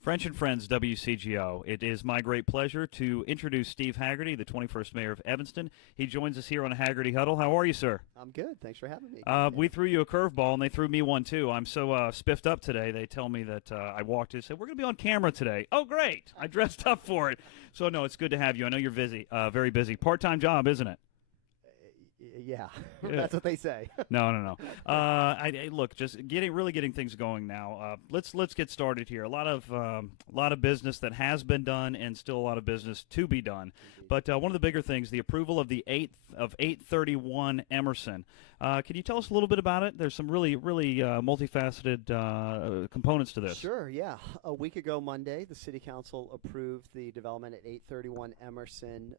French and Friends, WCGO. It is my great pleasure to introduce Steve Hagerty, the 21st Mayor of Evanston. He joins us here on a Hagerty Huddle. How are you, sir? I'm good. Thanks for having me. We threw you a curveball, and they threw me one, too. I'm so spiffed up today. They tell me that I walked in and said, we're going to be on camera today. Oh, great. I dressed up for it. So, no, it's good to have you. I know you're busy, very busy. Part-time job, isn't it? Yeah, that's what they say. No. Look, just really getting things going now. Let's get started here. A lot of business that has been done, and still a lot of business to be done. But one of the bigger things, the approval of the 831 Emerson. Can you tell us a little bit about it? There's some really multifaceted components to this. Sure. Yeah. A week ago Monday, the City Council approved the development at 831 Emerson,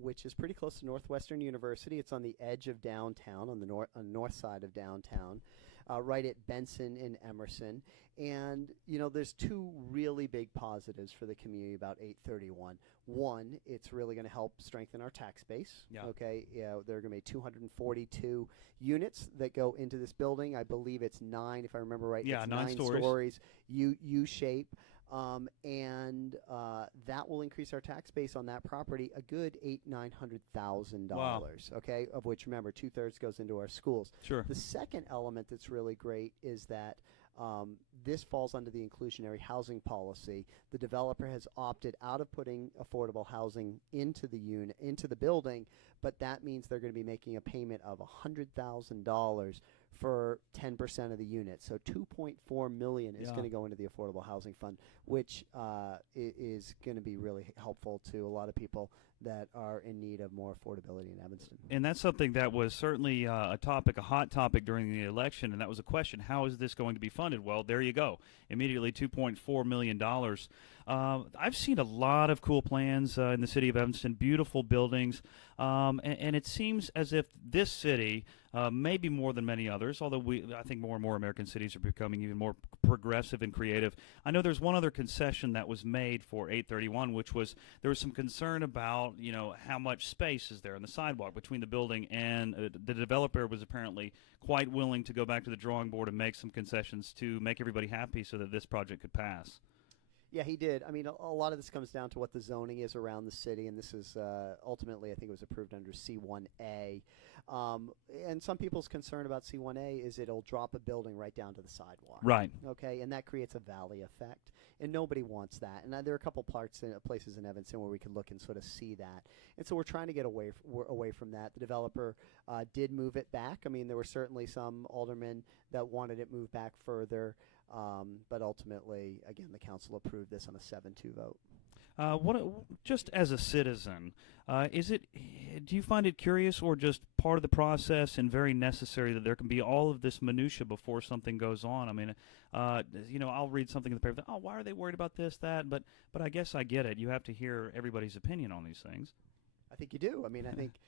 which is pretty close to Northwestern University. It's on the edge of downtown, on the north side of downtown, right at Benson and Emerson. And, there's two really big positives for the community about 831. One, it's really going to help strengthen our tax base. Yeah. Okay. Yeah, there are going to be 242 units that go into this building. I believe it's 9, if I remember right. Yeah, it's 9 stories. U-shape. And that will increase our tax base on that property a good $900,000. Wow. Okay, of which, remember, 2/3 goes into our schools. Sure. The second element that's really great is that this falls under the inclusionary housing policy. The developer has opted out of putting affordable housing into the building, but that means they're going to be making a payment of $100,000 for 10% of the units. So $2.4 million is going to go into the Affordable Housing Fund, which is going to be really helpful to a lot of people that are in need of more affordability in Evanston. And that's something that was certainly a hot topic during the election, and that was a question: how is this going to be funded? Well, there you go. Immediately, $2.4 million. I've seen a lot of cool plans in the city of Evanston, beautiful buildings, and it seems as if this city, maybe more than many others, although I think more and more American cities are becoming even more progressive and creative. I know there's one other concession that was made for 831, which was there was some concern about, how much space is there on the sidewalk between the building, and the developer was apparently quite willing to go back to the drawing board and make some concessions to make everybody happy so that this project could pass. Yeah, he did. I mean, a lot of this comes down to what the zoning is around the city, and this is ultimately, I think it was approved under C1A. And some people's concern about C1A is it'll drop a building right down to the sidewalk. Right. Okay, and that creates a valley effect, and nobody wants that. And there are a couple places in Evanston where we can look and sort of see that. And so we're trying to get away from that. The developer did move it back. I mean, there were certainly some aldermen that wanted it moved back further. But ultimately, again, the council approved this on a 7-2 vote. Just as a citizen, do you find it curious or just part of the process and very necessary that there can be all of this minutia before something goes on? I mean, I'll read something in the paper. Why are they worried about this, that? But I guess I get it. You have to hear everybody's opinion on these things. I think you do. I mean, I think,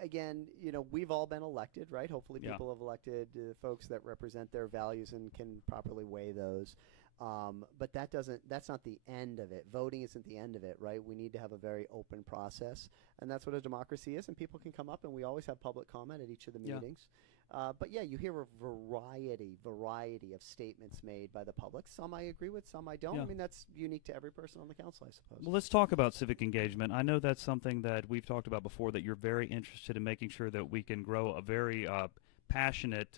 again, we've all been elected, right? Hopefully people have elected folks that represent their values and can properly weigh those. But that's not the end of it. Voting isn't the end of it, right? We need to have a very open process, and that's what a democracy is, and people can come up, and we always have public comment at each of the meetings. But yeah, you hear a variety of statements made by the public. Some I agree with, some I don't. Yeah. I mean, that's unique to every person on the council, I suppose. Well, let's talk about civic engagement. I know that's something that we've talked about before, that you're very interested in making sure that we can grow a very passionate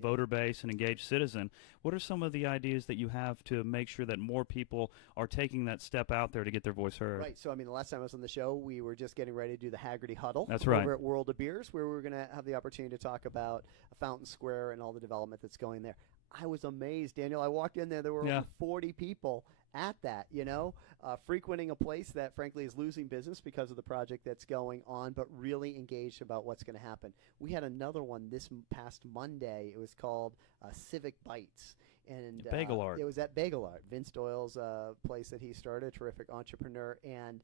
voter base and engaged citizen. What are some of the ideas that you have to make sure that more people are taking that step out there to get their voice heard? Right. So, I mean, the last time I was on the show, we were just getting ready to do the Hagerty Huddle. That's right. Over at World of Beers, where we were going to have the opportunity to talk about Fountain Square and all the development that's going there. I was amazed, Daniel. I walked in there were over 40 people at that, frequenting a place that frankly is losing business because of the project that's going on, but really engaged about what's going to happen. We had another one this past Monday. It was called Civic Bites. And Bagel Art. It was at Bagel Art, Vince Doyle's place that he started, a terrific entrepreneur. And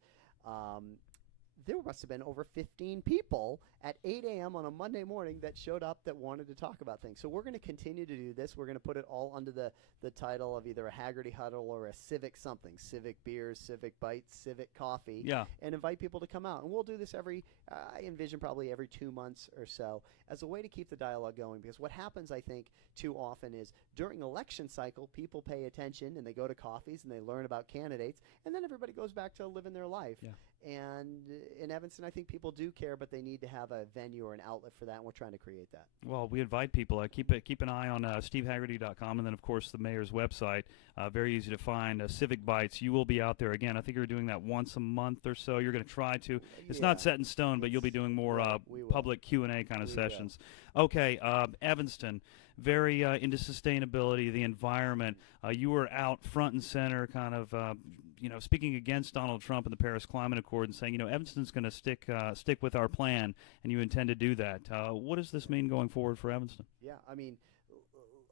there must have been over 15 people at 8 a.m. on a Monday morning that showed up that wanted to talk about things. So we're going to continue to do this. We're going to put it all under the title of either a Hagerty Huddle or a civic something, civic beers, civic bites, civic coffee, Yeah. and invite people to come out. And we'll do this I envision probably every 2 months or so as a way to keep the dialogue going, because what happens, I think, too often is during election cycle, people pay attention and they go to coffees and they learn about candidates, and then everybody goes back to living their life. Yeah. And in Evanston, I think people do care, but they need to have a venue or an outlet for that, and we're trying to create that. Well, we invite people. Keep an eye on stevehagerty.com, and then, of course, the mayor's website. Very easy to find. Civic Bites. You will be out there again. I think you're doing that once a month or so. You're going to try to. It's not set in stone, but you'll be doing more public Q&A kind of sessions. Okay, Evanston, very into sustainability, the environment. You were out front and center kind of speaking against Donald Trump and the Paris Climate Accord and saying, Evanston's going to stick with our plan, and you intend to do that. What does this mean going forward for Evanston? Yeah, I mean,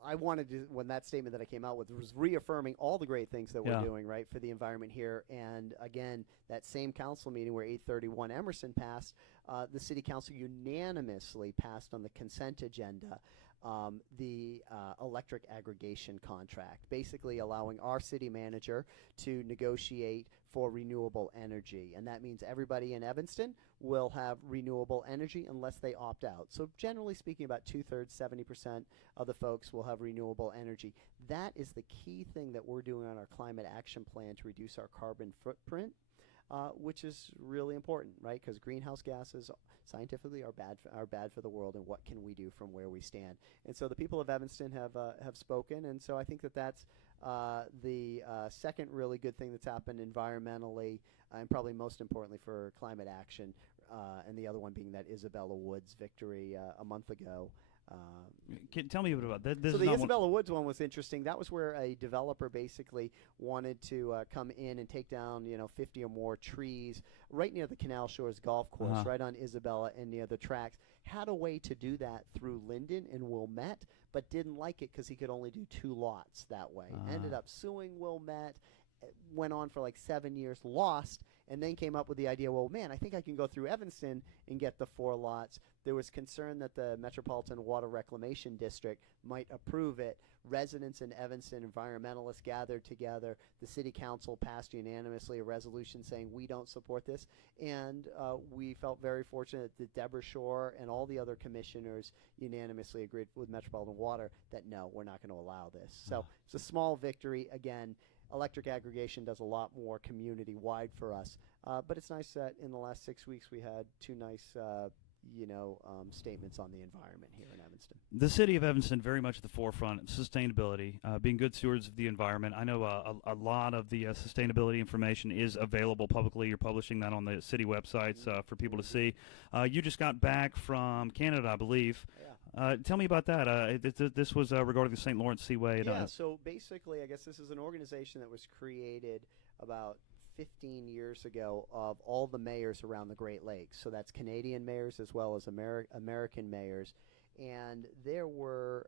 I wanted to, when that statement that I came out with was reaffirming all the great things that we're doing, right, for the environment here. And again, that same council meeting where 831 Emerson passed, the city council unanimously passed on the consent agenda the electric aggregation contract, basically allowing our city manager to negotiate for renewable energy. And that means everybody in Evanston will have renewable energy unless they opt out. So generally speaking, about 2/3, 70% of the folks will have renewable energy. That is the key thing that we're doing on our climate action plan to reduce our carbon footprint. Which is really important, right? Because greenhouse gases scientifically are bad for the world, and what can we do from where we stand? And so the people of Evanston have spoken, and so I think that's the second really good thing that's happened environmentally, and probably most importantly for climate action, and the other one being that Isabella Woods victory a month ago. Tell me a bit about that. So the Isabella Woods one was interesting. That was where a developer basically wanted to come in and take down 50 or more trees right near the Canal Shores golf course, right on Isabella and near the tracks. Had a way to do that through Linden and Wilmette, but didn't like it because he could only do 2 lots that way. Ended up suing Wilmette. Went on for like 7 years, lost, and then came up with the idea, well, man, I think I can go through Evanston and get the 4 lots. There was concern that the Metropolitan Water Reclamation District might approve it. Residents in Evanston, environmentalists gathered together. The city council passed unanimously a resolution saying we don't support this. And we felt very fortunate that Deborah Shore and all the other commissioners unanimously agreed with Metropolitan Water that no, we're not going to allow this. So it's a small victory. Again, electric aggregation does a lot more community-wide for us. But it's nice that in the last 6 weeks we had 2 nice statements on the environment here in Evanston. The city of Evanston very much at the forefront of sustainability, being good stewards of the environment. I know a lot of the sustainability information is available publicly. You're publishing that on the city websites for people to see. You just got back from Canada, I believe. Tell me about that. This was regarding the St. Lawrence Seaway. So basically, I guess this is an organization that was created about 15 years ago of all the mayors around the Great Lakes. So that's Canadian mayors as well as American mayors. And there were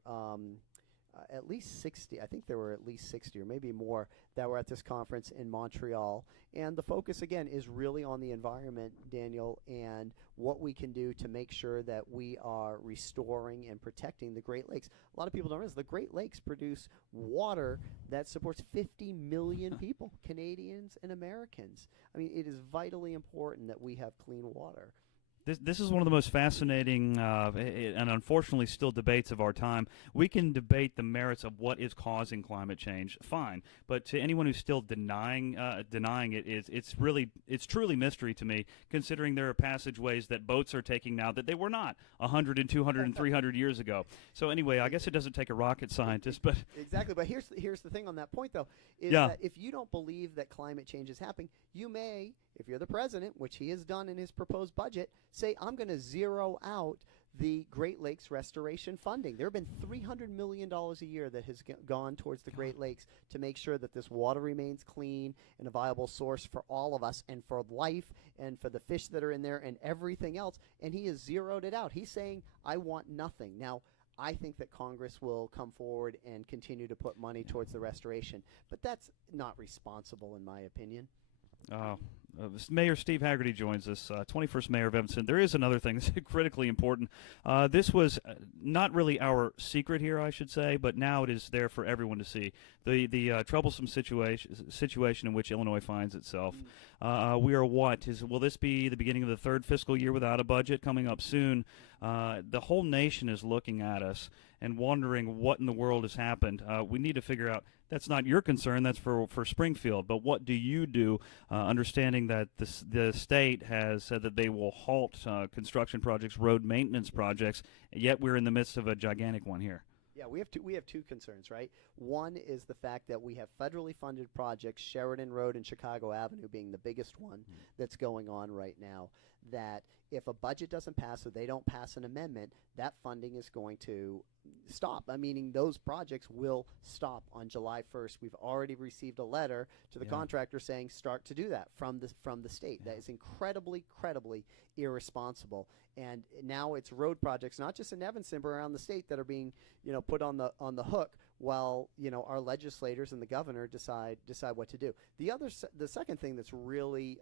at least 60, I think there were at least 60 or maybe more that were at this conference in Montreal. And the focus, again, is really on the environment, Daniel, and what we can do to make sure that we are restoring and protecting the Great Lakes. A lot of people don't realize the Great Lakes produce water that supports 50 million people, Canadians and Americans. I mean, it is vitally important that we have clean water. This is one of the most fascinating and unfortunately still debates of our time. We can debate the merits of what is causing climate change, fine. But to anyone who's still denying it, it's truly mystery to me, considering there are passageways that boats are taking now that they were not 100 and 200 and 300 years ago. So anyway, I guess it doesn't take a rocket scientist. But exactly. But here's the thing on that point, though, is that if you don't believe that climate change is happening, you may, if you're the president, which he has done in his proposed budget, say, I'm going to zero out the Great Lakes restoration funding. There have been $300 million a year that has gone towards the Great Lakes to make sure that this water remains clean and a viable source for all of us and for life and for the fish that are in there and everything else. And he has zeroed it out. He's saying, I want nothing. Now, I think that Congress will come forward and continue to put money towards the restoration. But that's not responsible, in my opinion. Mayor Steve Hagerty joins us, 21st Mayor of Evanston. There is another thing that's critically important. This was not really our secret here, I should say, but now it is there for everyone to see. The troublesome situation in which Illinois finds itself. We are will this be the beginning of the third fiscal year without a budget coming up soon? The whole nation is looking at us and wondering what in the world has happened. We need to figure out. That's not your concern. That's for Springfield. But what do you do, understanding that the state has said that they will halt construction projects, road maintenance projects, yet we're in the midst of a gigantic one here? Yeah, we have two concerns, right? One is the fact that we have federally funded projects, Sheridan Road and Chicago Avenue being the biggest one that's going on right now, that if a budget doesn't pass or they don't pass an amendment, that funding is going to stop. Meaning those projects will stop on July 1st. We've already received a letter to the contractor saying start to do that from the state. That is incredibly irresponsible. And now it's road projects, not just in Evanston, but around the state that are being, put on the hook while, our legislators and the governor decide what to do. The second thing that's really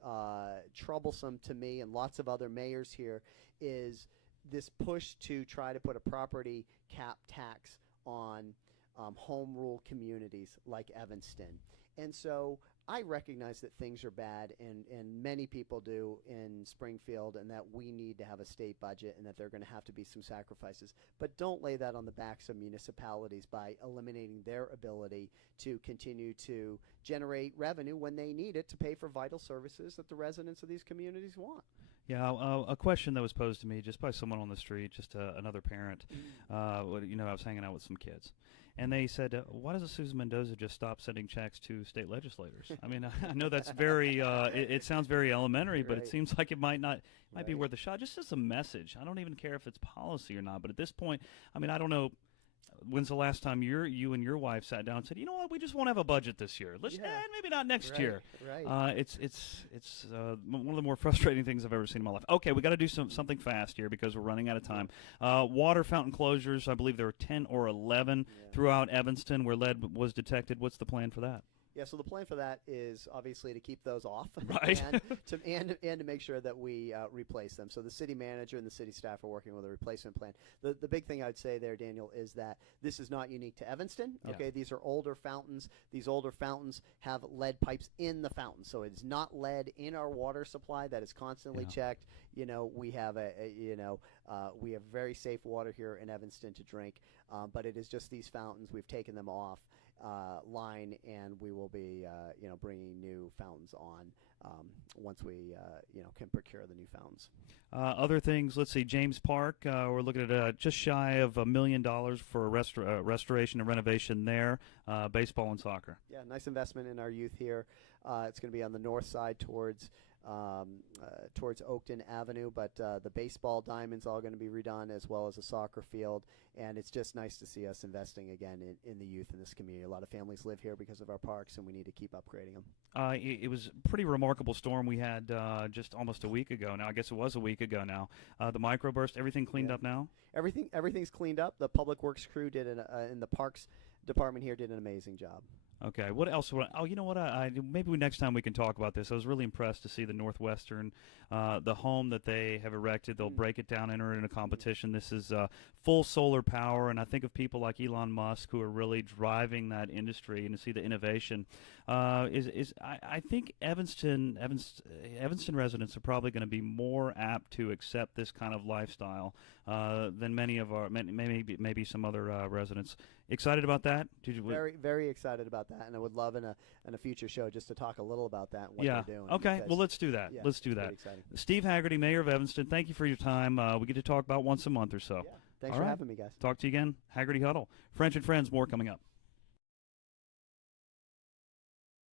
troublesome to me and lots of other mayors here is this push to try to put a property cap tax on home rule communities like Evanston. And so I recognize that things are bad, and many people do in Springfield, and that we need to have a state budget and that there are going to have to be some sacrifices. But don't lay that on the backs of municipalities by eliminating their ability to continue to generate revenue when they need it to pay for vital services that the residents of these communities want. Yeah, a question that was posed to me just by someone on the street, just another parent. I was hanging out with some kids. And they said, why doesn't Susan Mendoza just stop sending checks to state legislators? I mean, I know that's very, it sounds very elementary, but it seems like it might be worth a shot. Just as a message. I don't even care if it's policy or not. But at this point, I mean, I don't know. When's the last time you and your wife sat down and said, you know what, we just won't have a budget this year. Let's maybe not next year. Right. It's one of the more frustrating things I've ever seen in my life. Okay, we got to do something fast here because we're running out of time. Water fountain closures, I believe there were 10 or 11 throughout Evanston where lead was detected. What's the plan for that? Yeah, so the plan for that is obviously to keep those off, right? and to make sure that we replace them. So the city manager and the city staff are working with a replacement plan. The big thing I'd say there, Daniel, is that this is not unique to Evanston. Okay, these are older fountains. These older fountains have lead pipes in the fountain, so it's not lead in our water supply that is constantly checked. We have we have very safe water here in Evanston to drink, but it is just these fountains. We've taken them off line, and we will be bringing new fountains on once we can procure the new fountains. Other things, let's see, James Park, we're looking at just shy of $1 million for restoration and renovation there, baseball and soccer. Yeah, nice investment in our youth here. It's going to be on the north side towards Oakton Avenue, but the baseball diamond's all going to be redone, as well as a soccer field, and it's just nice to see us investing again in the youth in this community. A lot of families live here because of our parks, and we need to keep upgrading them. It was a pretty remarkable storm we had just almost a week ago now. I guess it was a week ago now. The microburst, everything cleaned up now? Everything's cleaned up. The public works crew did in the parks department here did an amazing job. Okay. What else? You know what? Maybe next time we can talk about this. I was really impressed to see the Northwestern, the home that they have erected. They'll break it down, enter it in a competition. This is full solar power, and I think of people like Elon Musk who are really driving that industry, and to see the innovation. I think Evanston residents are probably going to be more apt to accept this kind of lifestyle than many of our maybe some other residents. Excited about that? Very, very excited about that, and I would love in a future show just to talk a little about that and what they're doing. Okay, well, let's do that. Let's do that. Steve Hagerty, Mayor of Evanston, thank you for your time. We get to talk about once a month or so. Yeah. Thanks for having me, guys. Talk to you again. Hagerty Huddle. French and Friends, more coming up.